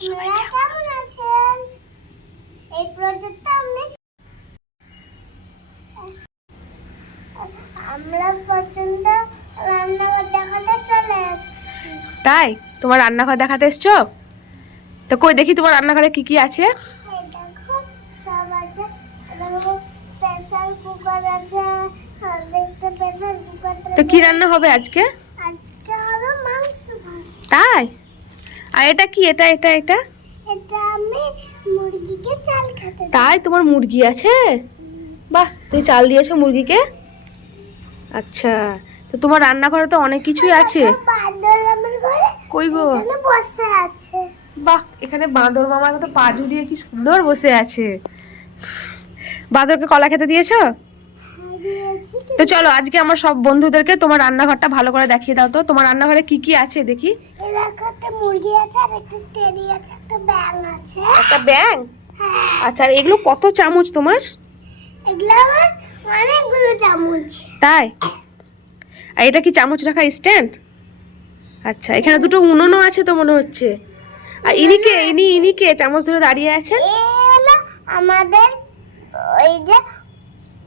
সবাই কেমন আছেন? এই প্রজেক্টটা আমরা পছন্দ রান্নাঘর দেখাতে চলে এসেছি। তাই তোমার রান্নাঘর দেখাতে এসছো? তো কই দেখি তোমার রান্নাঘরে কি কি আছে? এই দেখো সব আছে। দেখো প্রেসার কুকার আছে, আর একটা প্রেসার কুকার। তো কি রান্না হবে আজকে? আজকে হবে মাংস ভাত। তাই? আর এটা কি? এটা এটা এটা এটা আমি মুরগিকে চাল খেতে দিই। তাই তোমার মুরগি আছে? বাহ, তুমি চাল দিয়েছো মুরগিকে? আচ্ছা, তো তোমার রান্নাঘরে তো অনেক কিছুই আছে। বাঁদর আমার ঘরে কই গো? এখানে বসে আছে। বাহ, এখানে বাঁদর মামা তো পা ঝুলিয়ে কি সুন্দর বসে আছে। বাঁদরকে কলা খেতে দিয়েছো? হ্যাঁ, দিয়েছি। তো চলো আজকে আমার সব বন্ধুদেরকে তোমার রান্নাঘরটা ভালো করে দেখিয়ে দাও তো। তোমার রান্নাঘরে কি কি আছে দেখি। এই দেখো একটা মুরগি আছে, আর একটা টেডি আছে, একটা ব্যাং আছে। একটা ব্যাং? হ্যাঁ, আচ্ছা, আর এগুলো কত চামচ তোমার? এগুলো আমার অনেকগুলো চামচ। তাই? আর এটা কি চামচ রাখা স্ট্যান্ড? আচ্ছা, এখানে দুটো উনুনও আছে তো মনে হচ্ছে। আর ইনিকে চামচ ধরে দাঁড়িয়ে আছেন? এই হলো আমাদের ওই যে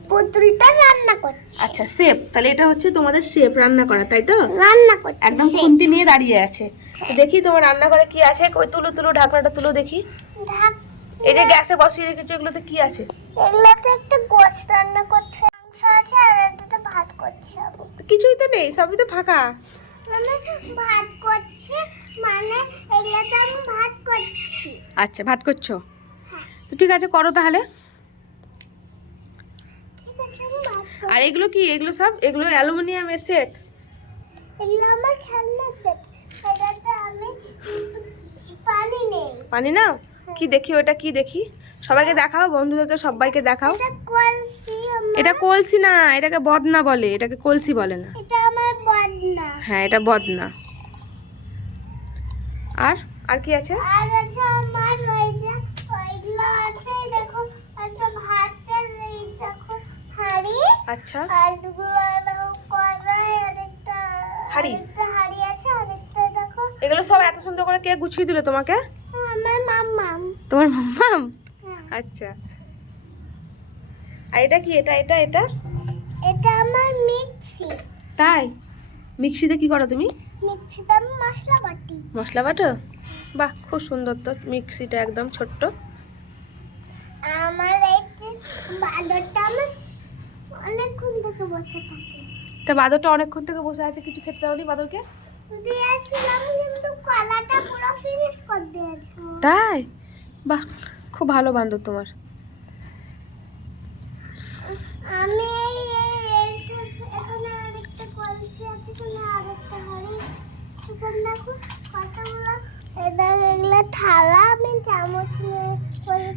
পুতুলটা রান্না করছে। আচ্ছা, শেফ। তাহলে এটা হচ্ছে তোমাদের শেফ রান্না করা, তাই তো? রান্না করছে একদম সে। খুন্তি নিয়ে দাঁড়িয়ে আছে। তো দেখি তোমার রান্নাঘরে কি আছে। কই তুলো তুলো, ঢাকনাটা তুলো দেখি। ঢাক- এই যে গ্যাসে বসিয়ে রেখেছো, এগুলোতে কি আছে? এগুলোতে একটা গোশ রান্না করছে, মাংস আছে, আর একটাতে ভাত করছে। কিছুই তো নেই, সবই তো ফাঁকা। মানে ভাত করছে, মানে এগুলোতে আমি ভাত করছি। আচ্ছা, ভাত করছো? হ্যাঁ, তো ঠিক আছে, করো তাহলে। ঠিক আছে, আমি ভাত করছি। আর এগুলো কি? এগুলো অ্যালুমিনিয়ামের সেট? এগুলো আমার খেলনা সেট। এটাতে আমি পানি নেই। পানি নাও? কি দেখি ওটা, কি দেখি? সবাইকে দেখাও, বন্ধুদেরকে সবাইকে দেখাও। এটা কলসি আমার। এটা কলসি না, এটাকে বদনা বলে, এটাকে কলসি বলে না। এটা আমার বদনা। হ্যাঁ, এটা বদনা। আর আর কি আছে? আর আছে আমার ওই যে ওইগুলো আছে। দেখো একটা ভাতের এই দেখো হাঁড়ি। আচ্ছা, আর দুগুলো দেখো কড়াই, আর একটা হাঁড়ি? হাঁড়ি আছে, আর একটা দেখো এগুলো সব এত সুন্দর করে কে গুছিয়ে দিল তোমাকে? আমার মাম্মাম। তোমার মাম্মাম? হ্যাঁ, আচ্ছা। আর এটা কি? এটা এটা এটা এটা আমার মিক্সি। তাই? মিক্সিতে কি করো তুমি? মিক্সিতে আমি মশলা বাটি। মশলা বাটো? বাহ, খুব সুন্দর তো মিক্সিটা, একদম ছোট্ট। আমার এই যে বাঁদরটা আমার অনেকক্ষণ থেকে বসে থাকে। তা বাদরটা অনেকক্ষণ থেকে বসে আছে, কিছু খেতে দাওনি বাদরকে? দিয়েছিলাম, কিন্তু কলাটা পুরো ফিনিশ করে দিয়েছে। তাই? বাহ, খুব ভালো বান্দর তোমার। আমি এখানে আরেকটা কলসি আছে, এখানে আরেকটা হাঁড়ি। এখানে দেখো কতগুলো এগুলো থালা, আমি চামচ নিয়ে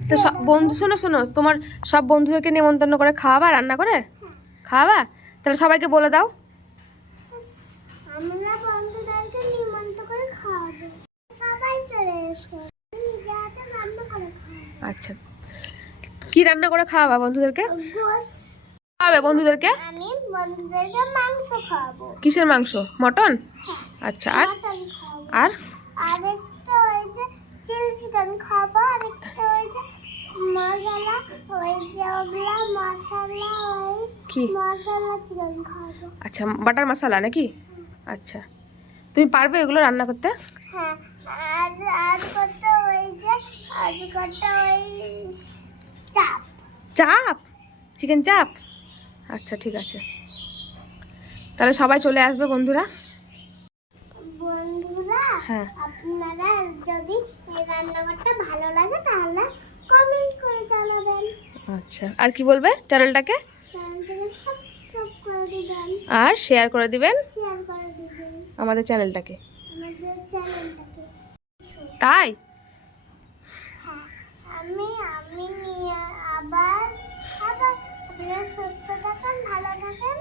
তো বন্ধু, শোনো শোনো, তোমার সব বন্ধুদেরকে নেমন্তন্ন করে খাওয়াবা, রান্না করে খাওয়াবা? তাহলে সবাইকে বলে দাও। আমরা বন্ধুদেরকে নিমন্ত্রণ করে খাওয়াবো। সবাই চলে এসো, আমি নিজে হাতে রান্না করে খাওয়াবো। আচ্ছা, কি রান্না করে খাওয়াবা বন্ধুদেরকে? গোশ। খাওয়াবে বন্ধুদেরকে? আমি বন্ধুদেরকে মাংস খাওয়াবো। কিসের মাংস? মটন? আচ্ছা, আর মটন খাওয়াবো। আর আরেকটা ওই যে চিলি চিকেন খাবো, আরেকটা ওই যে মশলা, ওই যে ওগুলা মশলা, ওই কি? মশলা চিকেন খাবো। আচ্ছা, বাটার মশলা নাকি? আচ্ছা, তুমি পারবে এগুলো রান্না করতে? হ্যাঁ, আর আর কত ওই যে আর কত ওই চাপ। চাপ? চিকেন চাপ? আচ্ছা, ঠিক আছে, তাহলে সবাই চলে আসবে বন্ধুরা। বন্ধুরা, হ্যাঁ, আপনারা যদি এই রান্নাঘরটা ভালো লাগে তাহলে কমেন্ট করে জানাবেন। আচ্ছা, আর কি বলবে? চ্যানেলটাকে চ্যানেলটাকে সাবস্ক্রাইব করে দিবেন, আর শেয়ার করে দিবেন শেয়ার করে দিবেন আমাদের চ্যানেলটাকে। আমাদের চ্যানেলটাকে। তাই? হ্যাঁ, আমি আমি নিয়ে আবার আবার আপনারা সুস্থ থাকেন, ভালো থাকেন,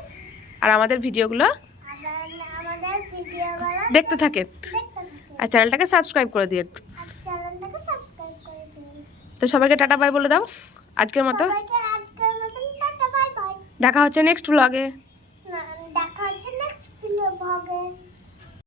আর আমাদের ভিডিওগুলো আবার আমাদের ভিডিওগুলো দেখতে থাকেন, দেখতে থাকেন, আর চ্যানেলটাকে সাবস্ক্রাইব করে দিন। আর চ্যানেলটাকে সাবস্ক্রাইব করে দিন। তো সবাইকে টাটা বাই বলে দাও আজকের মতো। সবাইকে আজকের মতন টাটা, বাই বাই। দেখা হচ্ছে নেক্সট ব্লগে। দেখা হচ্ছে নেক্সট ভিডিও ভাগে।